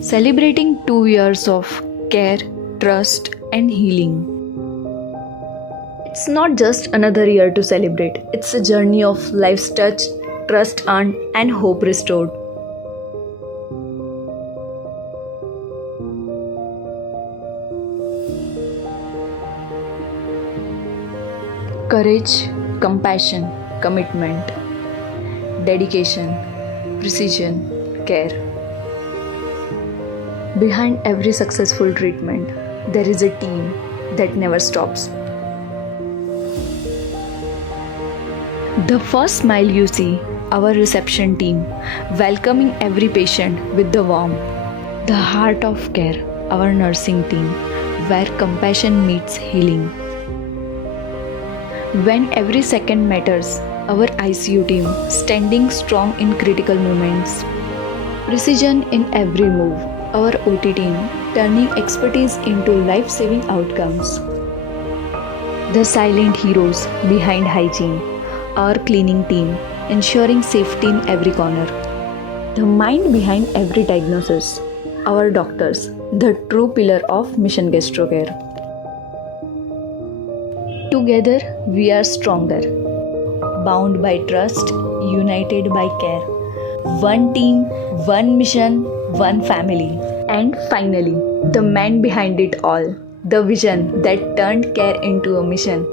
celebrating 2 years of care, trust, and healing. It's not just another year to celebrate, it's a journey of life's touch, trust earned, and hope restored. Courage, compassion, commitment, dedication, precision, care. Behind every successful treatment, there is a team that never stops. The first smile you see, our reception team, welcoming every patient with the warmth. The heart of care, our nursing team, where compassion meets healing. When every second matters, our ICU team, standing strong in critical moments. Precision in every move, our OT team, turning expertise into life-saving outcomes. The silent heroes behind hygiene, our cleaning team, ensuring safety in every corner. The mind behind every diagnosis, our doctors, the true pillar of Mission Gastrocare. Together, we are stronger, bound by trust, united by care. One team, one mission, one family. And finally, the man behind it all, the vision that turned care into a mission.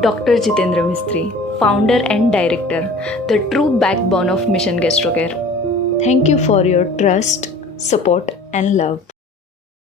Dr. Jitendra Mistry, founder and director, the true backbone of Mission Gastrocare. Thank you for your trust, support, and love.